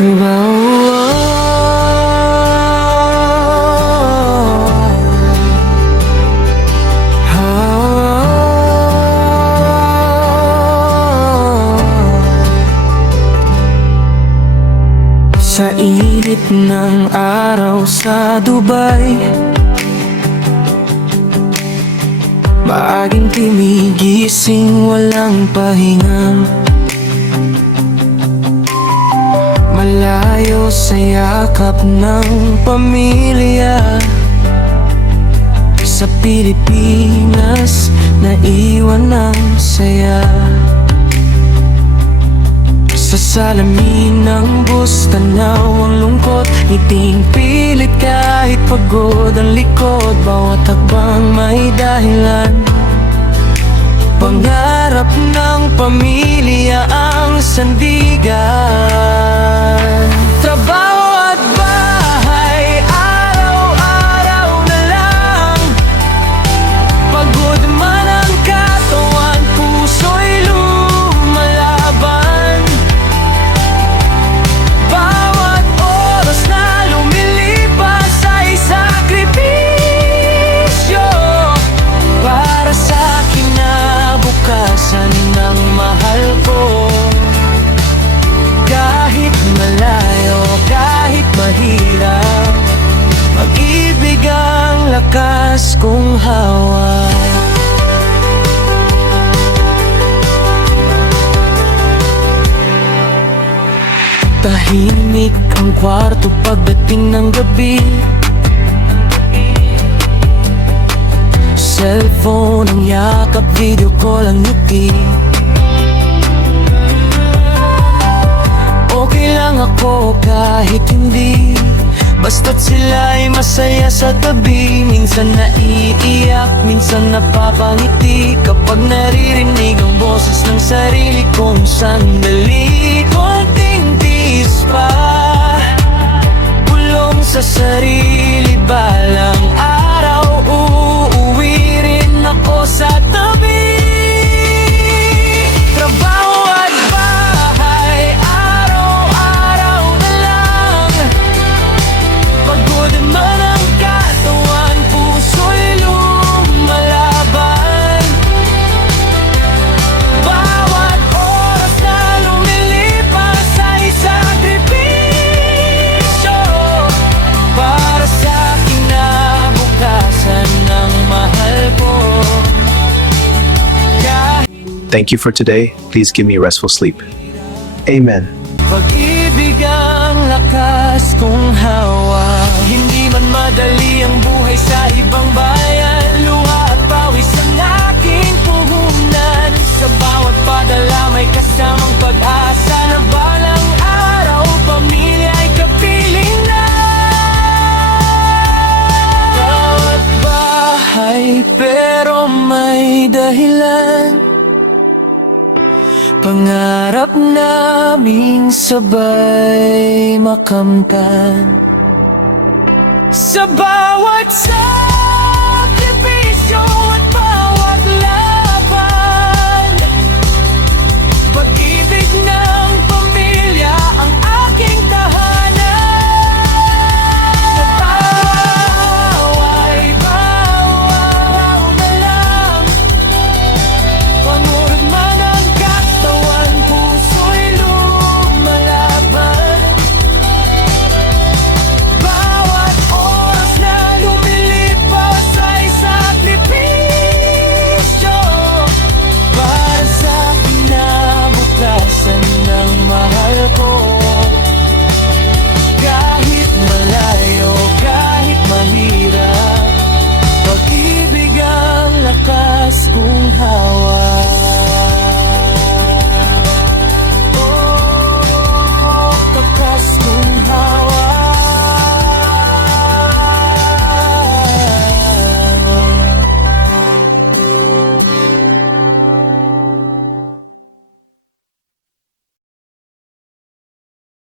Sa init ng araw sa Dubai, maaging timigising walang pahinga, malayo sa yakap ng pamilya. Sa Pilipinas, naiwan ng saya. Sa salamin ng bus, tanaw ang lungkot, ngiting pilit kahit pagod ang likod. Bawat hakbang may dahilan, pangarap ng pamilya ang sandigan. Trabaho at bahay, araw-araw na lang. Pagod man ang katawan, puso'y lumalaban. Bawat oras na lumilipas ay sakripisyo para sa kinabukasan ng mahal ko. Kahit malayo, kahit mahirap, pag-ibig ang lakas kong hawak. Tahimik ang kwarto pagdating ng gabi. Cellphone ang yakap, video call ang ngiti. Okay lang ako kahit hindi, basta't sila'y masaya sa tabi. Minsan naiiyak, minsan napapangiti, kapag naririnig ang boses ng sarili kong sandali. Konting tiis pa, bulong sa sarili, balang araw uuwi rin ako sa tabi. Trabaho at bahay, araw-araw na lang. Pagod man ang katawan, puso'y lumalaban. Bawat oras na lumilipas ay sakripisyo para sa kinabukasan ng mahal ko. Thank you for today. Please give me restful sleep. Amen. Pag-ibig ang lakas kong hawak. Hindi man madali ang buhay sa ibang bayan, luha at pawis ang aking puhunan. Sa bawat padala may kasamang pag-asa na balang araw pamilya ay kapiling na. Bawat bahay pero may dahilan, pangarap naming sabay makamtan. Sa bawat